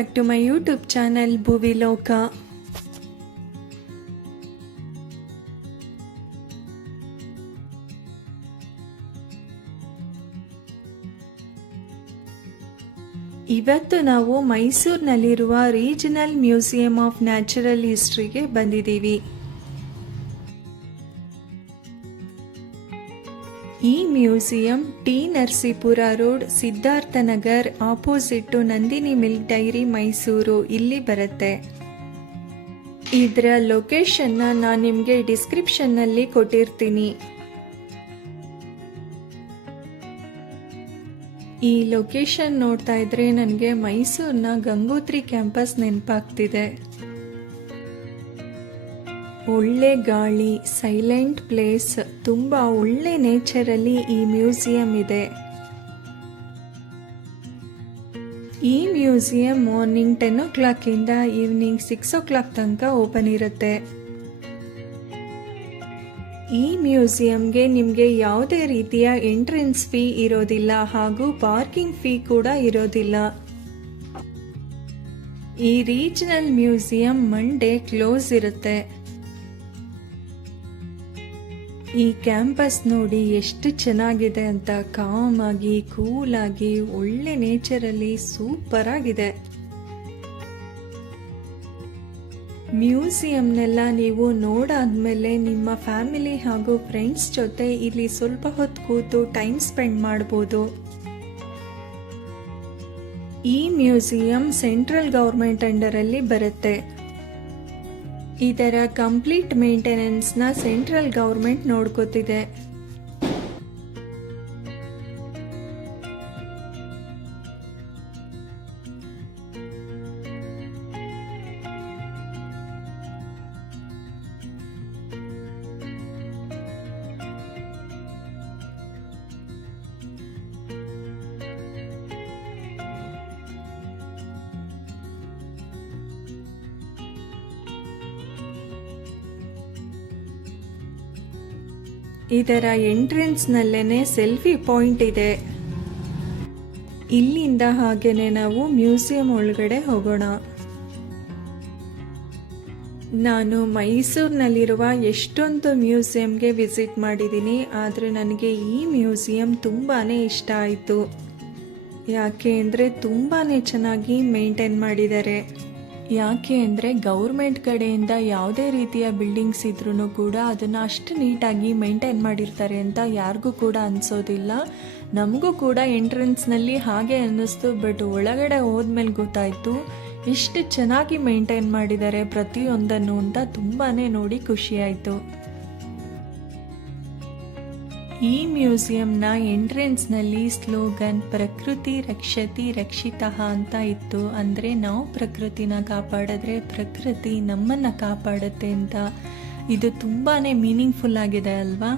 back to my YouTube channel Bhuviloka. ಇವತ್ತು ನಾವು ಮೈಸೂರಿನಲ್ಲಿರುವ ರೀಜನಲ್ ಮ್ಯೂಸಿಯಂ ಆಫ್ ನ್ಯಾಚುರಲ್ ಹಿಸ್ಟ್ರಿಗೆ ಬಂದಿದ್ದೀವಿ. ಈ museum T Narasipura road, Siddhartha Nagar, opposite Nandini milk dairy, Mysuru ಇಲ್ಲಿ ಬರುತ್ತೆ. ಇದರ ಲೊಕೇಶನ್ನ ನಾನು ನಿಮಗೆ ಡಿಸ್ಕ್ರಿಪ್ಷನ್ನಲ್ಲಿ ಕೊಟ್ಟಿರ್ತೀನಿ. ಈ ಲೊಕೇಶನ್ ನೋಡ್ತಾ ಇದ್ರೆ ನನಗೆ ಮೈಸೂರಿನ ಗಂಗೋತ್ರಿ ಕ್ಯಾಂಪಸ್ ನೆನಪಾಗ್ತಿದೆ. ಒಳ್ಳೆ ಗಾಳಿ, ಸೈಲೆಂಟ್ ಪ್ಲೇಸ್, ತುಂಬ ಒಳ್ಳೆ ನೇಚರಲ್ಲಿ ಈ ಮ್ಯೂಸಿಯಂ ಇದೆ. ಈ ಮ್ಯೂಸಿಯಂ ಮಾರ್ನಿಂಗ್ 10 o'clock ಇಂದ ಈವ್ನಿಂಗ್ 6 o'clock ತನಕ ಓಪನ್ ಇರುತ್ತೆ. ಈ ಮ್ಯೂಸಿಯಂಗೆ ನಿಮಗೆ ಯಾವುದೇ ರೀತಿಯ ಎಂಟ್ರೆನ್ಸ್ ಫೀ ಇರೋದಿಲ್ಲ ಹಾಗೂ ಪಾರ್ಕಿಂಗ್ ಫೀ ಕೂಡ ಇರೋದಿಲ್ಲ. ಈ ರೀಜನಲ್ ಮ್ಯೂಸಿಯಂ ಮಂಡೇ ಕ್ಲೋಸ್ ಇರುತ್ತೆ. ಈ ಕ್ಯಾಂಪಸ್ ನೋಡಿ ಎಷ್ಟು ಚೆನ್ನಾಗಿದೆ ಅಂತ, ಕಾಮ್ ಆಗಿ, ಕೂಲ್ ಆಗಿ, ಒಳ್ಳೆ ನೇಚರಲ್ಲಿ ಸೂಪರ್ ಆಗಿದೆ. ಮ್ಯೂಸಿಯಂನೆಲ್ಲ ನೀವು ನೋಡಾದ್ಮೇಲೆ ನಿಮ್ಮ ಫ್ಯಾಮಿಲಿ ಹಾಗೂ ಫ್ರೆಂಡ್ಸ್ ಜೊತೆ ಇಲ್ಲಿ ಸ್ವಲ್ಪ ಹೊತ್ತು ಕೂತು ಟೈಮ್ ಸ್ಪೆಂಡ್ ಮಾಡ್ಬೋದು. ಈ ಮ್ಯೂಸಿಯಂ ಸೆಂಟ್ರಲ್ ಗೌರ್ಮೆಂಟ್ ಅಂಡರಲ್ಲಿ ಬರುತ್ತೆ. ಇದರ ಕಂಪ್ಲೀಟ್ ಮೇಂಟೆನೆನ್ಸ್ನ ಸೆಂಟ್ರಲ್ ಗೌರ್ಮೆಂಟ್ ನೋಡ್ಕೋತಿದೆ. ಇದರ ಎಂಟ್ರೆನ್ಸ್ನಲ್ಲೇನೆ ಸೆಲ್ಫಿ ಪಾಯಿಂಟ್ ಇದೆ. ಇಲ್ಲಿಂದ ಹಾಗೇನೆ ನಾವು ಮ್ಯೂಸಿಯಂ ಒಳಗಡೆ ಹೋಗೋಣ. ನಾನು ಮೈಸೂರಿನಲ್ಲಿರುವ ಎಷ್ಟೊಂದು ಮ್ಯೂಸಿಯಂಗೆ ವಿಸಿಟ್ ಮಾಡಿದ್ದೀನಿ, ಆದರೆ ನನಗೆ ಈ ಮ್ಯೂಸಿಯಂ ತುಂಬಾ ಇಷ್ಟ ಆಯಿತು. ಯಾಕೆ ಅಂದರೆ ತುಂಬಾ ಚೆನ್ನಾಗಿ ಮೇಂಟೈನ್ ಮಾಡಿದ್ದಾರೆ. ಯಾಕೆ ಅಂದರೆ ಗೌರ್ಮೆಂಟ್ ಕಡೆಯಿಂದ ಯಾವುದೇ ರೀತಿಯ ಬಿಲ್ಡಿಂಗ್ಸ್ ಇದ್ರೂ ಕೂಡ ಅದನ್ನು ಅಷ್ಟು ನೀಟಾಗಿ ಮೇಂಟೈನ್ ಮಾಡಿರ್ತಾರೆ ಅಂತ ಯಾರಿಗೂ ಕೂಡ ಅನಿಸೋದಿಲ್ಲ. ನಮಗೂ ಕೂಡ ಎಂಟ್ರೆನ್ಸ್ನಲ್ಲಿ ಹಾಗೆ ಅನ್ನಿಸ್ತು, ಬಟ್ ಒಳಗಡೆ ಹೋದ್ಮೇಲೆ ಗೊತ್ತಾಯಿತು ಎಷ್ಟು ಚೆನ್ನಾಗಿ ಮೇಂಟೈನ್ ಮಾಡಿದ್ದಾರೆ ಪ್ರತಿಯೊಂದನ್ನು ಅಂತ. ತುಂಬಾ ನೋಡಿ ಖುಷಿಯಾಯಿತು. ಈ ಮ್ಯೂಸಿಯಂನ ಎಂಟ್ರೆನ್ಸ್ನಲ್ಲಿ ಸ್ಲೋಗನ್ ಪ್ರಕೃತಿ ರಕ್ಷತಿ ರಕ್ಷಿತಃ ಅಂತ ಇತ್ತು. ಅಂದರೆ ನಾವು ಪ್ರಕೃತಿನ ಕಾಪಾಡಿದ್ರೆ ಪ್ರಕೃತಿ ನಮ್ಮನ್ನು ಕಾಪಾಡುತ್ತೆ ಅಂತ. ಇದು ತುಂಬಾ ಮೀನಿಂಗ್ಫುಲ್ ಆಗಿದೆ ಅಲ್ವಾ?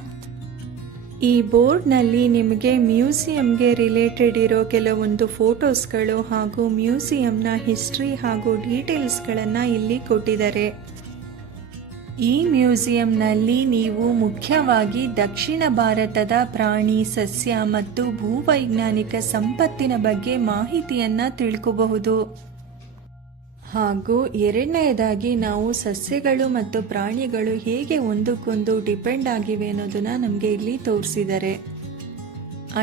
ಈ ಬೋರ್ಡ್ನಲ್ಲಿ ನಿಮಗೆ ಮ್ಯೂಸಿಯಂಗೆ ರಿಲೇಟೆಡ್ ಇರೋ ಕೆಲವೊಂದು ಫೋಟೋಸ್ಗಳು ಹಾಗೂ ಮ್ಯೂಸಿಯಂನ ಹಿಸ್ಟ್ರಿ ಹಾಗೂ ಡೀಟೇಲ್ಸ್ಗಳನ್ನು ಇಲ್ಲಿ ಕೊಟ್ಟಿದ್ದಾರೆ. ಈ ಮ್ಯೂಸಿಯಂನಲ್ಲಿ ನೀವು ಮುಖ್ಯವಾಗಿ ದಕ್ಷಿಣ ಭಾರತದ ಪ್ರಾಣಿ, ಸಸ್ಯ ಮತ್ತು ಭೂವೈಜ್ಞಾನಿಕ ಸಂಪತ್ತಿನ ಬಗ್ಗೆ ಮಾಹಿತಿಯನ್ನು ತಿಳ್ಕೋಬಹುದು. ಹಾಗೂ ಎರಡನೆಯದಾಗಿ ನಾವು ಸಸ್ಯಗಳು ಮತ್ತು ಪ್ರಾಣಿಗಳು ಹೇಗೆ ಒಂದಕ್ಕೊಂದು ಡಿಪೆಂಡ್ ಆಗಿವೆ ಅನ್ನೋದನ್ನ ನಮಗೆ ಇಲ್ಲಿ ತೋರಿಸಿದ್ದಾರೆ.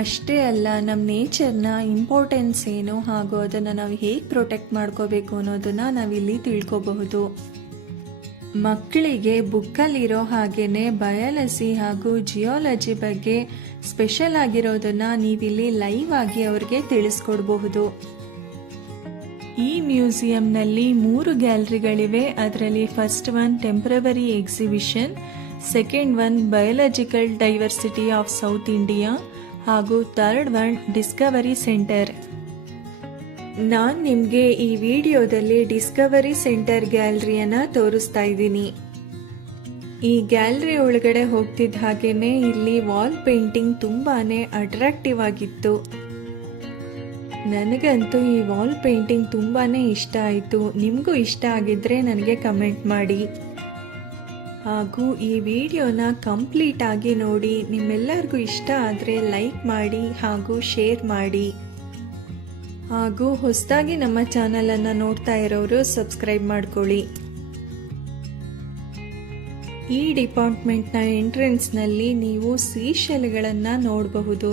ಅಷ್ಟೇ ಅಲ್ಲ, ನಮ್ಮ ನೇಚರ್ನ ಇಂಪಾರ್ಟೆನ್ಸ್ ಏನು ಹಾಗೂ ಅದನ್ನು ನಾವು ಹೇಗೆ ಪ್ರೊಟೆಕ್ಟ್ ಮಾಡ್ಕೋಬೇಕು ಅನ್ನೋದನ್ನು ನಾವಿಲ್ಲಿ ತಿಳ್ಕೋಬಹುದು. ಮಕ್ಕಳಿಗೆ ಬುಕ್ಕಲ್ಲಿರೋ ಹಾಗೇನೆ ಬಯಾಲಜಿ ಹಾಗೂ ಜಿಯಾಲಜಿ ಬಗ್ಗೆ ಸ್ಪೆಷಲ್ ಆಗಿರೋದನ್ನ ನೀವಿಲ್ಲಿ ಲೈವ್ ಆಗಿ ಅವ್ರಿಗೆ ತಿಳಿಸ್ಕೊಡ್ಬಹುದು. ಈ ಮ್ಯೂಸಿಯಂನಲ್ಲಿ 3 ಗ್ಯಾಲರಿಗಳಿವೆ. ಅದರಲ್ಲಿ first one temporary exhibition, second one biological diversity of south India ಹಾಗೂ ಥರ್ಡ್ ಒನ್ ಡಿಸ್ಕವರಿ ಸೆಂಟರ್. ನಾನು ನಿಮಗೆ ಈ ವಿಡಿಯೋದಲ್ಲಿ ಡಿಸ್ಕವರಿ ಸೆಂಟರ್ ಗ್ಯಾಲರಿಯನ್ನು ತೋರಿಸ್ತಾ ಇದ್ದೀನಿ. ಈ ಗ್ಯಾಲರಿ ಒಳಗಡೆ ಹೋಗ್ತಿದ್ದ ಹಾಗೇನೆ ಇಲ್ಲಿ ವಾಲ್ ಪೇಂಟಿಂಗ್ ತುಂಬಾನೇ ಅಟ್ರಾಕ್ಟಿವ್ ಆಗಿತ್ತು. ನನಗಂತೂ ಈ ವಾಲ್ ಪೇಂಟಿಂಗ್ ತುಂಬಾನೇ ಇಷ್ಟ ಆಯಿತು. ನಿಮಗೂ ಇಷ್ಟ ಆಗಿದ್ರೆ ನನಗೆ ಕಮೆಂಟ್ ಮಾಡಿ. ಹಾಗೂ ಈ ವಿಡಿಯೋನ ಕಂಪ್ಲೀಟ್ ಆಗಿ ನೋಡಿ. ನಿಮ್ಮೆಲ್ಲರಿಗೂ ಇಷ್ಟ ಆದರೆ ಲೈಕ್ ಮಾಡಿ ಹಾಗೂ ಶೇರ್ ಮಾಡಿ. ಹಾಗೂ ಹೊಸದಾಗಿ ನಮ್ಮ ಚಾನಲನ್ನು ನೋಡ್ತಾ ಇರೋರು ಸಬ್ಸ್ಕ್ರೈಬ್ ಮಾಡ್ಕೊಳ್ಳಿ. ಈ ಡಿಪಾರ್ಟ್ಮೆಂಟ್ನ ಎಂಟ್ರೆನ್ಸ್ನಲ್ಲಿ ನೀವು ಸೀಶೆಲ್ಗಳನ್ನು ನೋಡಬಹುದು.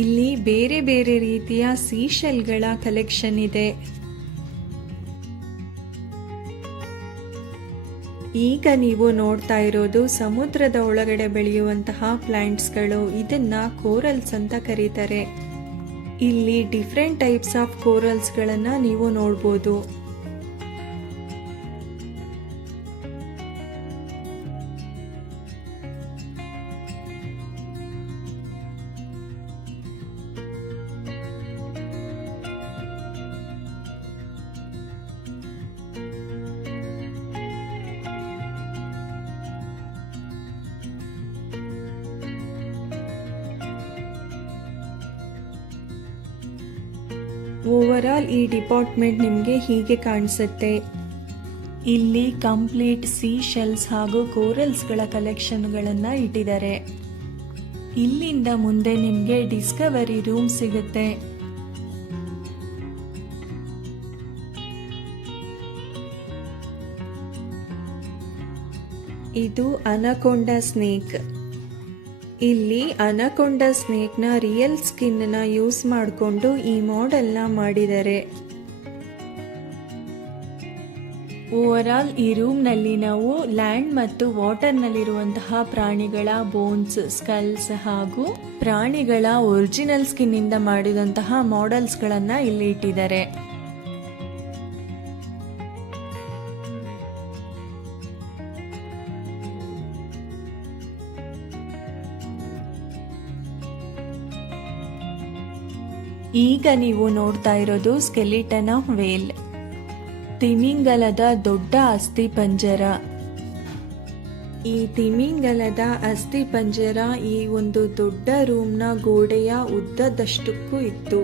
ಇಲ್ಲಿ ಬೇರೆ ಬೇರೆ ರೀತಿಯ ಸೀಶೆಲ್ಗಳ ಕಲೆಕ್ಷನ್ ಇದೆ. ಈಗ ನೀವು ನೋಡ್ತಾ ಇರೋದು ಸಮುದ್ರದ ಒಳಗಡೆ ಬೆಳೆಯುವಂತಹ ಪ್ಲಾಂಟ್ಸ್ಗಳು. ಇದನ್ನ ಕೋರಲ್ಸ್ ಅಂತ ಕರೀತಾರೆ. ಇಲ್ಲಿ ಡಿಫ್ರೆಂಟ್ ಟೈಪ್ಸ್ ಆಫ್ ಕೋರಲ್ಸ್ಗಳನ್ನ ನೀವು ನೋಡ್ಬೋದು. ಓವರಾಲ್ ಈ ಡಿಪಾರ್ಟ್ಮೆಂಟ್ ನಿಮಗೆ ಹೀಗೆ ಕಾಣಿಸುತ್ತೆ. ಇಲ್ಲಿ ಕಂಪ್ಲೀಟ್ ಸೀ ಶೆಲ್ಸ್ ಹಾಗೂ ಕೋರಲ್ಸ್ಗಳ ಕಲೆಕ್ಷನ್ಗಳನ್ನು ಇಟ್ಟಿದ್ದಾರೆ. ಇಲ್ಲಿಂದ ಮುಂದೆ ನಿಮಗೆ ಡಿಸ್ಕವರಿ ರೂಮ್ ಸಿಗುತ್ತೆ. ಇದು ಅನಕೊಂಡಾ ಸ್ನೇಕ್. ಇಲ್ಲಿ ಅನಕೊಂಡಾ ಸ್ನೇಕ್ನ ರಿಯಲ್ ಸ್ಕಿನ್ನ ಯೂಸ್ ಮಾಡಿಕೊಂಡು ಈ ಮಾಡೆಲ್ನ ಮಾಡಿದ್ದಾರೆ. ಓವರಾಲ್ ಈ ರೂಮ್ನಲ್ಲಿ ನಾವು ಲ್ಯಾಂಡ್ ಮತ್ತು ವಾಟರ್ನಲ್ಲಿರುವಂತಹ ಪ್ರಾಣಿಗಳ ಬೋನ್ಸ್, ಸ್ಕಲ್ಸ್ ಹಾಗೂ ಪ್ರಾಣಿಗಳ ಒರಿಜಿನಲ್ ಸ್ಕಿನ್ನಿಂದ ಮಾಡಿದಂತಹ ಮಾಡೆಲ್ಸ್ಗಳನ್ನು ಇಲ್ಲಿ ಇಟ್ಟಿದ್ದಾರೆ. ಈಗ ನೀವು ನೋಡ್ತಾ ಇರೋದು ಸ್ಕೆಲಿಟನ್ ಆಫ್ ವೇಲ್, ತಿಮಿಂಗಲದ ದೊಡ್ಡ ಅಸ್ಥಿ ಪಂಜರ. ಈ ತಿಮಿಂಗಲದ ಅಸ್ಥಿ ಪಂಜರ ಈ ಒಂದು ದೊಡ್ಡ ರೂಮ್ನ ಗೋಡೆಯ ಉದ್ದದಷ್ಟಕ್ಕೂ ಇತ್ತು.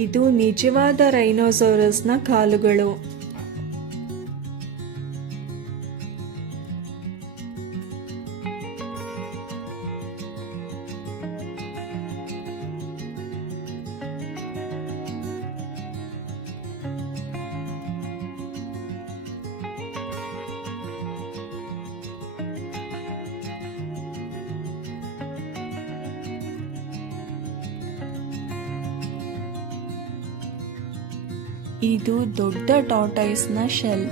ಇದು ನಿಜವಾದ ರೈನೋಸೋರಸ್ನ ಕಾಲುಗಳು. ಇದು ದೊಡ್ಡ ಟಾರ್ಟಾಯ್ಸ್ನ ಶೆಲ್.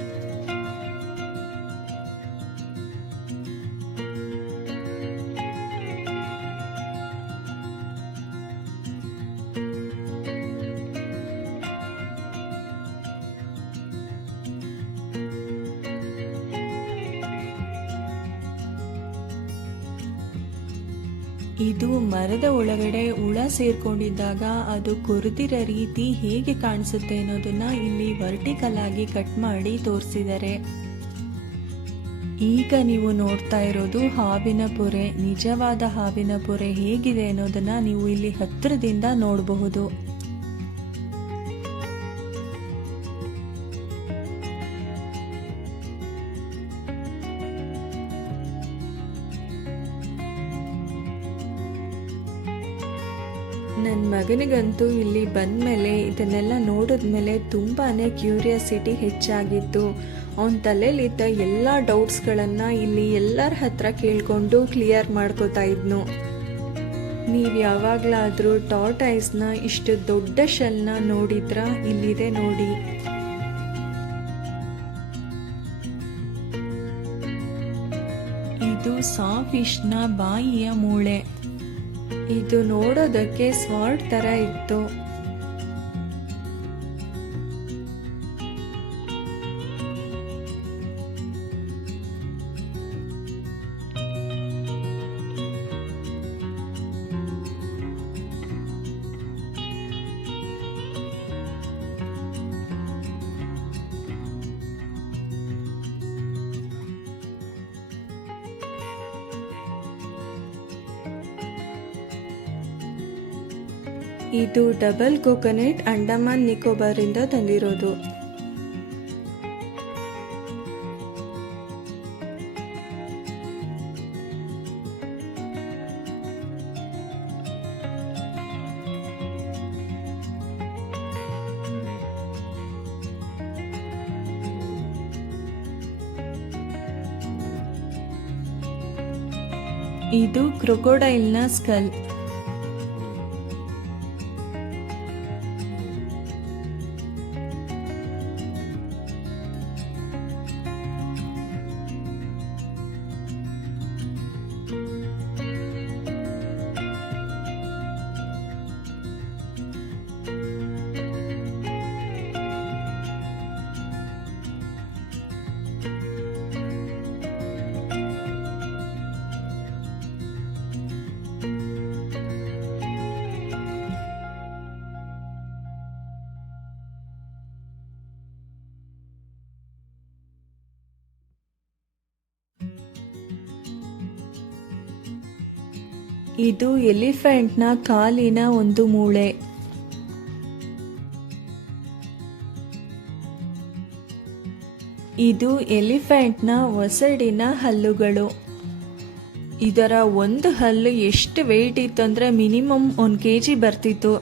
ಇದು ಮರದ ಒಳಗಡೆ ಹುಳ ಸೇರ್ಕೊಂಡಿದ್ದಾಗ ಅದು ಕೊರೆದಿರೋ ರೀತಿ ಹೇಗೆ ಕಾಣಿಸುತ್ತೆ ಅನ್ನೋದನ್ನ ಇಲ್ಲಿ ವರ್ಟಿಕಲ್ ಆಗಿ ಕಟ್ ಮಾಡಿ ತೋರಿಸಿದ್ದಾರೆ. ಈಗ ನೀವು ನೋಡ್ತಾ ಇರೋದು ಹಾವಿನ ಪೊರೆ. ನಿಜವಾದ ಹಾವಿನ ಪೊರೆ ಹೇಗಿದೆ ಅನ್ನೋದನ್ನ ನೀವು ಇಲ್ಲಿ ಹತ್ತಿರದಿಂದ ನೋಡಬಹುದು. ನನ್ನ ಮಗನಿಗಂತೂ ಇಲ್ಲಿ ಬಂದಮೇಲೆ ಇದನ್ನೆಲ್ಲ ನೋಡಿದ್ಮೇಲೆ ತುಂಬಾ ಕ್ಯೂರಿಯಾಸಿಟಿ ಹೆಚ್ಚಾಗಿತ್ತು. ಅವನ ತಲೆಯಲ್ಲಿದ್ದ ಎಲ್ಲ ಡೌಟ್ಸ್ಗಳನ್ನು ಇಲ್ಲಿ ಎಲ್ಲರ ಹತ್ರ ಕೇಳಿಕೊಂಡು ಕ್ಲಿಯರ್ ಮಾಡ್ಕೋತಾ ಇದ್ನು. ನೀವು ಯಾವಾಗಲಾದರೂ ಟಾರ್ಟಾಯ್ಸ್ನ ಇಷ್ಟು ದೊಡ್ಡ ಶೆಲ್ನ ನೋಡಿದ್ರಾ? ಇಲ್ಲಿದೆ ನೋಡಿ. ಇದು ಸಾಫಿಶ್ನ ಬಾಯಿಯ ಮೂಳೆ. ಇದು ನೋಡೋದಕ್ಕೆ ಸ್ವಾರ್ಡ್ ತರ ಇತ್ತು. ಇದು ಡಬಲ್ ಕೋಕೋನಟ್ ಅಂಡಮಾನ್ ನಿಕೋಬಾರಿಂದ ತಂದಿರೋದು. ಇದು ಕ್ರೊಕೊಡೈಲ್ನ ಸ್ಕಲ್. ಇದು ಎಲಿಫೆಂಟ್ನ ಕಾಲಿನ ಒಂದು ಮೂಳೆ. ಇದು ಎಲಿಫೆಂಟ್ನ ಒಸಡಿನ ಹಲ್ಲುಗಳು. ಇದರ ಒಂದು ಹಲ್ಲು ಎಷ್ಟು ವೆಯ್ಟ್ ಇತ್ತು ಅಂದರೆ ಮಿನಿಮಮ್ 1 kg ಬರ್ತಿತ್ತು.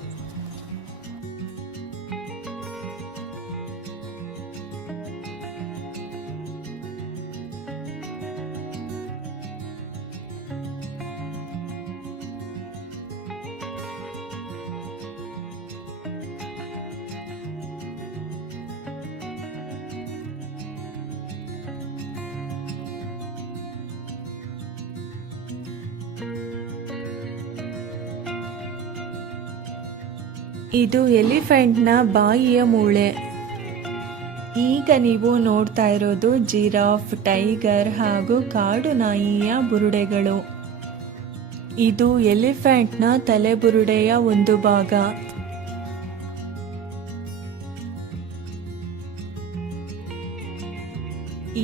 ಇದು ಎಲಿಫೆಂಟ್ನ ಬಾಯಿಯ ಮೂಳೆ. ಈಗ ನೀವು ನೋಡ್ತಾ ಇರೋದು ಜಿರಾಫ್, ಟೈಗರ್ ಹಾಗೂ ಕಾಡು ನಾಯಿಯ ಬುರುಡೆಗಳು. ಇದು ಎಲಿಫೆಂಟ್ನ ತಲೆಬುರುಡೆಯ ಒಂದು ಭಾಗ.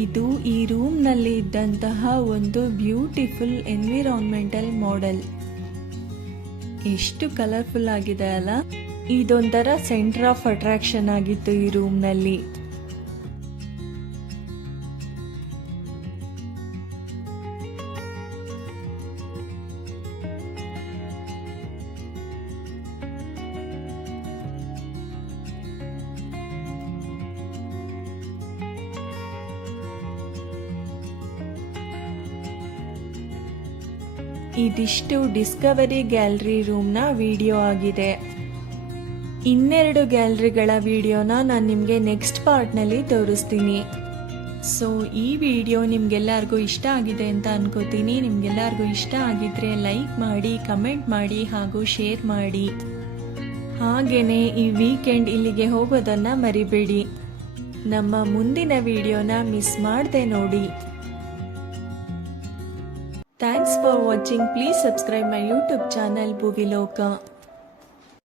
ಇದು ಈ ರೂಮ್ನಲ್ಲಿ ಇದ್ದಂತಹ ಒಂದು ಬ್ಯೂಟಿಫುಲ್ ಎನ್ವಿರಾನ್ಮೆಂಟಲ್ ಮಾಡೆಲ್. ಎಷ್ಟು ಕಲರ್ಫುಲ್ ಆಗಿದೆ ಅಲ್ಲ. ಇದೊಂಥರ ಸೆಂಟರ್ ಆಫ್ ಅಟ್ರಾಕ್ಷನ್ ಆಗಿತ್ತು ಈ ರೂಮ್ನಲ್ಲಿ. ಇದಿಷ್ಟು ಡಿಸ್ಕವರಿ ಗ್ಯಾಲರಿ ರೂಮ್ನ ವಿಡಿಯೋ ಆಗಿದೆ. ಇನ್ನೆರಡು ಗ್ಯಾಲರಿಗಳ ವಿಡಿಯೋನ ನಾನು ನಿಮಗೆ ನೆಕ್ಸ್ಟ್ ಪಾರ್ಟ್ನಲ್ಲಿ ತೋರಿಸ್ತೀನಿ. ಸೊ ಈ ವಿಡಿಯೋ ನಿಮ್ಗೆಲ್ಲರಿಗೂ ಇಷ್ಟ ಆಗಿದೆ ಅಂತ ಅನ್ಕೋತೀನಿ. ನಿಮ್ಗೆಲ್ಲರಿಗೂ ಇಷ್ಟ ಆಗಿದ್ರೆ ಲೈಕ್ ಮಾಡಿ, ಕಮೆಂಟ್ ಮಾಡಿ ಹಾಗೂ ಶೇರ್ ಮಾಡಿ. ಹಾಗೇನೆ ಈ ವೀಕೆಂಡ್ ಇಲ್ಲಿಗೆ ಹೋಗೋದನ್ನ ಮರಿಬೇಡಿ. ನಮ್ಮ ಮುಂದಿನ ವಿಡಿಯೋನ ಮಿಸ್ ಮಾಡದೆ ನೋಡಿ. Thanks for watching. Please subscribe my YouTube channel Bhuviloka.